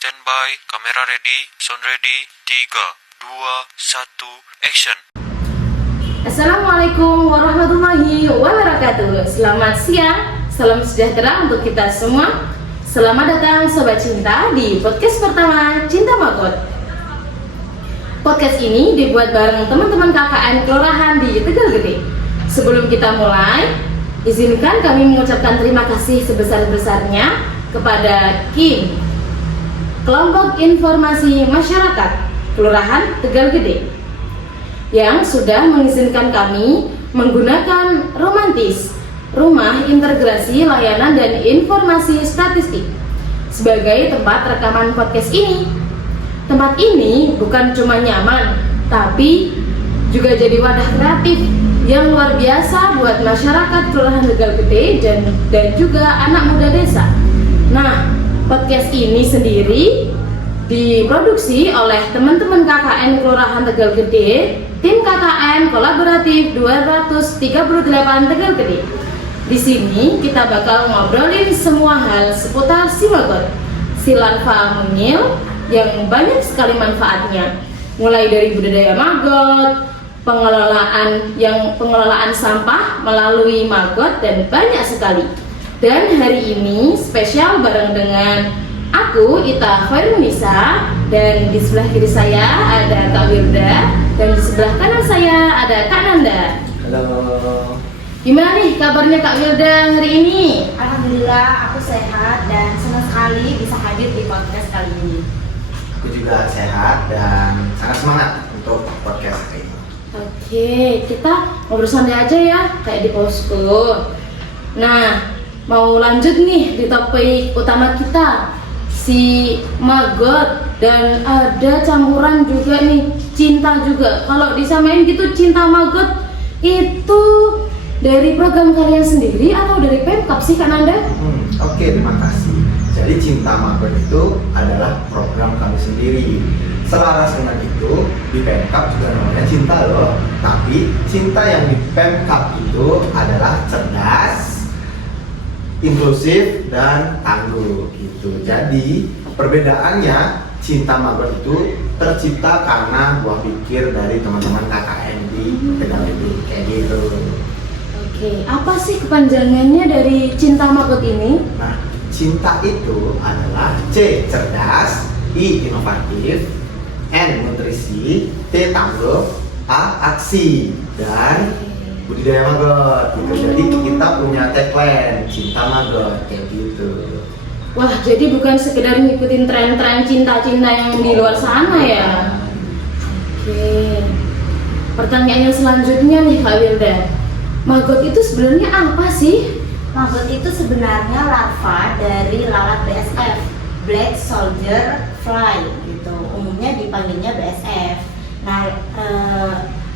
Standby, kamera ready, sound ready, 3, 2, 1, action. Assalamualaikum warahmatullahi wabarakatuh. Selamat siang, salam sejahtera untuk kita semua. Selamat datang Sobat Cinta di podcast pertama Cinta Magot. Podcast ini dibuat bareng teman-teman KKN Kelurahan di Tegal Gede. Sebelum kita mulai, izinkan kami mengucapkan terima kasih sebesar-besarnya kepada KIM, Kelompok Informasi Masyarakat Kelurahan Tegal Gede, yang sudah mengizinkan kami menggunakan Romantis, Rumah Integrasi Layanan dan Informasi Statistik, sebagai tempat rekaman podcast ini. Tempat ini bukan cuma nyaman, tapi juga jadi wadah kreatif yang luar biasa buat masyarakat Kelurahan Tegal Gede dan juga anak muda desa. Nah, podcast ini sendiri diproduksi oleh teman-teman KKN Kelurahan Tegal Gede, tim KKN Kolaboratif 238 Tegal Gede. Di sini kita bakal ngobrolin semua hal seputar si magot, si larva mungil yang banyak sekali manfaatnya. Mulai dari budidaya magot, pengelolaan sampah melalui magot, dan banyak sekali. Dan hari ini spesial bareng dengan aku, Ita Khairunisa, dan di sebelah kiri saya ada Kak Wirda, dan di sebelah kanan saya ada Kak Nanda. Halo. Gimana nih kabarnya Kak Wirda hari ini? Alhamdulillah, aku sehat dan senang sekali bisa hadir di podcast kali ini. Aku juga sehat dan sangat semangat untuk podcast hari ini. Oke, kita ngobrol santai aja ya, kayak di posko. Nah, mau lanjut nih di topik utama kita, si magot, dan ada campuran juga nih, cinta juga. Kalau disamain gitu, cinta magot itu dari program kalian sendiri atau dari Pemkap sih Kak Nanda? Oke, terima kasih. Jadi Cinta Magot itu adalah program kami sendiri. Selaras dengan itu, di Pemkap juga namanya cinta loh. Tapi cinta yang di Pemkap itu adalah cerdas, inklusif, dan tangguh gitu. Jadi perbedaannya, Cinta Magot itu tercipta karena buah pikir dari teman-teman KKN di Tegal Gede kayak gitu. Oke, apa sih kepanjangannya dari cinta magot ini? Nah, cinta itu adalah C, cerdas, I, inovatif, N, nutrisi, T, tangguh, A, aksi, dan budidaya magot gitu. Jadi kita punya tagline Cinta Magot kayak gitu. Wah, jadi bukan sekedar ngikutin tren-tren cinta-cinta yang di luar sana ya? Oke, pertanyaan yang selanjutnya nih Kak Wilda, magot itu sebenarnya apa sih? Magot itu sebenarnya larva dari lalat BSF, Black Soldier Fly gitu. Umumnya dipanggilnya BSF. Nah,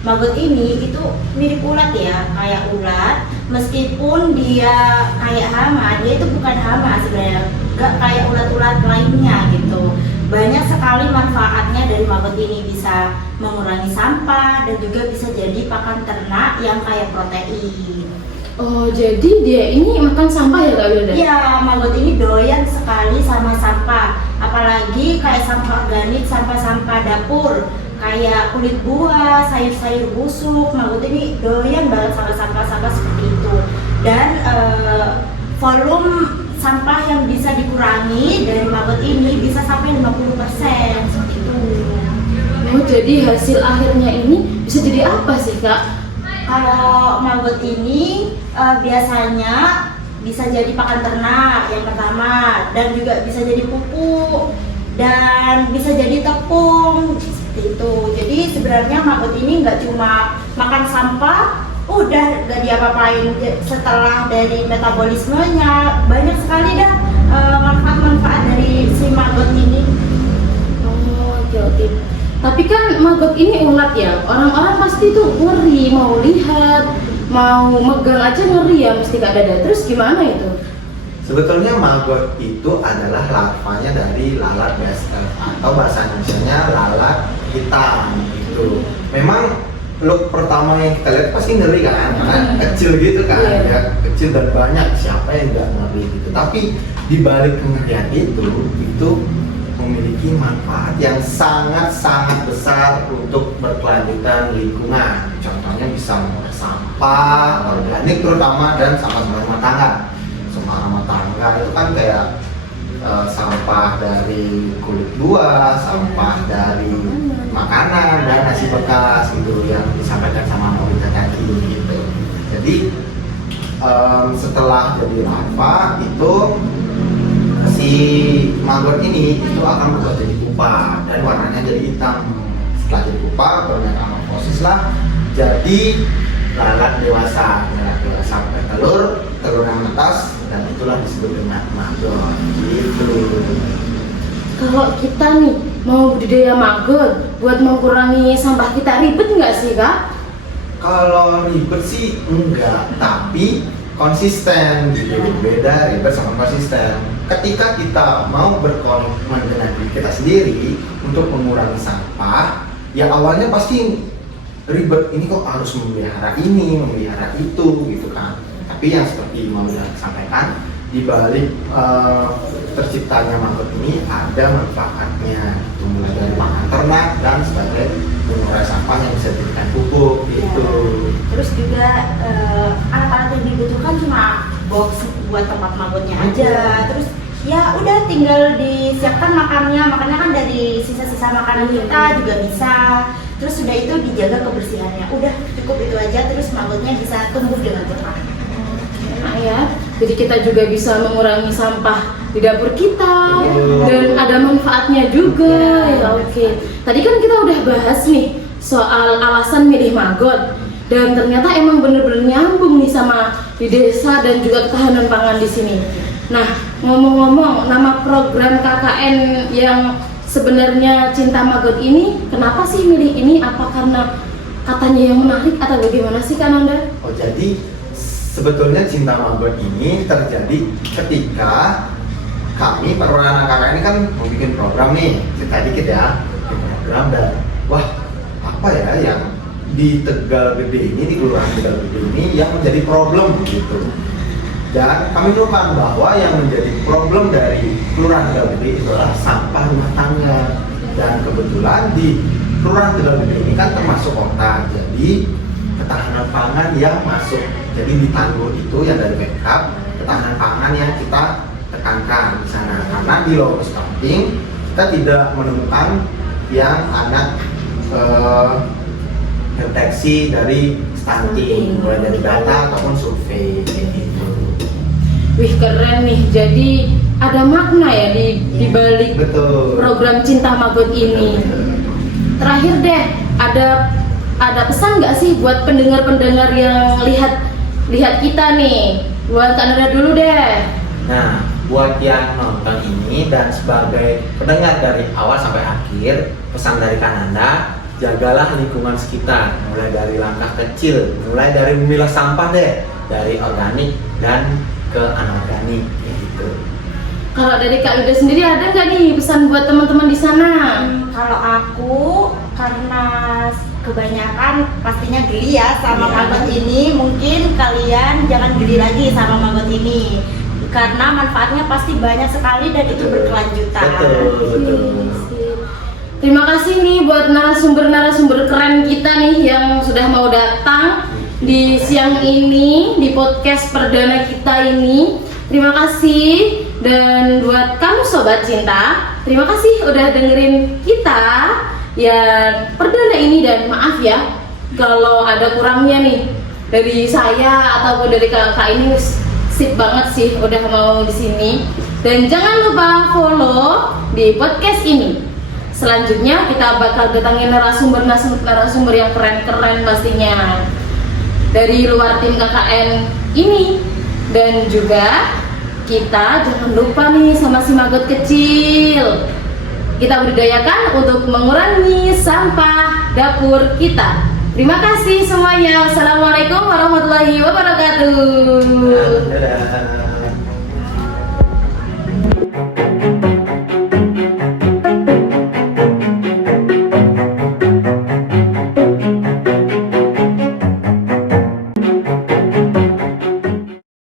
magot ini itu mirip ulat ya, kayak ulat. Meskipun dia kayak hama, dia itu bukan hama sebenarnya, nggak kayak ulat-ulat lainnya gitu. Banyak sekali manfaatnya dari magot ini, bisa mengurangi sampah dan juga bisa jadi pakan ternak yang kaya protein. Oh, jadi dia ini makan sampah ya Kak Wilda? Iya, magot ini doyan sekali sama sampah, apalagi kayak sampah organik, sampah-sampah dapur, kayak kulit buah, sayur-sayur busuk. Magot ini doyan banget sama sampah-sampah seperti itu. Dan volume sampah yang bisa dikurangi dari magot ini bisa sampai 50% seperti itu. Oh, jadi hasil akhirnya ini bisa jadi apa sih Kak? Kalau magot ini biasanya bisa jadi pakan ternak yang pertama, dan juga bisa jadi pupuk, dan bisa jadi tepung seperti itu. Jadi sebenarnya magot ini nggak cuma makan sampah, udah gak diapa-apain. Setelah dari metabolismenya banyak sekali dah manfaat-manfaat dari si magot ini. Oh, oke. Tapi kan magot ini ulat ya, orang-orang pasti tuh ngeri, mau lihat, mau megang aja ngeri ya, mesti gak ada. Terus gimana itu? Sebetulnya magot itu adalah larvanya dari lalat BSF atau bahasa Indonesianya lalat hitam gitu. Memang look pertama yang kita lihat pasti ngeri kan, karena kecil gitu kan, ya kecil dan banyak, siapa yang nggak ngeri gitu. Tapi di balik kengerian itu memiliki manfaat yang sangat-sangat besar untuk berkelanjutan lingkungan. Contohnya bisa mengurangi sampah organik terutama dan sampah rumah tangga. Sampah rumah tangga itu kan kayak sampah dari kulit buah, sampah dari makanan dan nasi bekas gitu yang disampaikan sama Mbak tadi gitu. Jadi setelah jadi larva itu si maggot ini itu akan berubah jadi pupa dan warnanya jadi hitam. Setelah jadi pupa bermetamorfosis lah jadi lalat dewasa sampai telur yang menetas dan itulah disebut dengan maggot gitu. Kalau kita nih mau budidaya maggot buat mengurangi sampah kita, ribet nggak sih Kak? Kalau ribet sih enggak, tapi konsisten gitu. Beda ribet sama konsisten. Ketika kita mau berkomitmen dengan diri kita sendiri untuk mengurangi sampah, ya awalnya pasti ribet. Ini kok harus memelihara ini, memelihara itu gitu kan. Tapi yang seperti mau sampaikan, di balik terciptanya maggot ini ada manfaatnya, mulai dari pakan ternak dan sebagai pengurai sampah yang bisa dijadikan pupuk gitu. Terus juga alat-alat yang dibutuhkan cuma box buat tempat maggotnya aja. Terus ya udah tinggal disiapkan makannya kan dari sisa-sisa makanan kita juga bisa. Terus sudah itu dijaga kebersihannya. Udah cukup itu aja, terus maggotnya bisa tumbuh dengan cepat. Enak ya. Jadi kita juga bisa mengurangi sampah di dapur kita dan ada manfaatnya juga. Ya oke. Tadi kan kita udah bahas nih soal alasan milih maggot dan ternyata emang bener-bener nyambung nih sama di desa dan juga ketahanan pangan di sini. Nah, ngomong-ngomong, nama program KKN yang sebenarnya Cinta Maggot ini, kenapa sih milih ini? Apa karena katanya yang menarik atau bagaimana sih Kak Nanda? Oh jadi sebetulnya Cinta Maggot ini terjadi ketika kami perwakilan KKN ini kan mau bikin program nih, cerita dikit ya, bikin program dan wah apa ya yang di Tegal Gede ini, di Kelurahan Tegal Gede ini yang menjadi problem gitu. Dan kami menemukan bahwa yang menjadi problem dari Kelurahan Tegal Gede itu adalah sampah rumah tangga. Dan kebetulan di Kelurahan Tegal Gede ini kan termasuk kota, jadi ketahanan pangan yang masuk. Jadi di Tangguh itu yang dari backup ketahanan pangan yang kita tekankan di sana. Karena di logo stunting kita tidak menemukan yang anak deteksi dari stunting, mulai dari data ataupun survei gitu. Wih keren nih, jadi ada makna ya di balik program Cinta Maggot ini. Terakhir deh, ada pesan nggak sih buat pendengar-pendengar yang lihat kita nih? Buat Kak Nanda dulu deh. Nah, buat yang nonton ini dan sebagai pendengar dari awal sampai akhir, pesan dari Kak Nanda, jagalah lingkungan sekitar, mulai dari langkah kecil, mulai dari memilah sampah deh, dari organik dan ke anorganik gitu. Kalau dari Kak Yuda sendiri ada nggak nih pesan buat teman-teman di sana? Kalau aku karena kebanyakan pastinya geli ya sama maggot ini, mungkin kalian jangan geli lagi sama maggot ini karena manfaatnya pasti banyak sekali dan itu berkelanjutan. Betul. Terima kasih nih buat narasumber keren kita nih yang sudah mau datang di siang ini di podcast perdana kita ini. Terima kasih. Dan buat kamu Sobat Cinta, terima kasih udah dengerin kita yang perdana ini. Dan maaf ya kalau ada kurangnya nih dari saya ataupun dari kakak ini. Sip banget sih udah mau di sini. Dan jangan lupa follow di podcast ini. Selanjutnya kita bakal datangin narasumber yang keren-keren pastinya dari luar tim KKN ini. Dan juga kita jangan lupa nih sama si maggot kecil, kita budidayakan untuk mengurangi sampah dapur kita. Terima kasih semuanya. Wassalamualaikum warahmatullahi wabarakatuh. Dadah.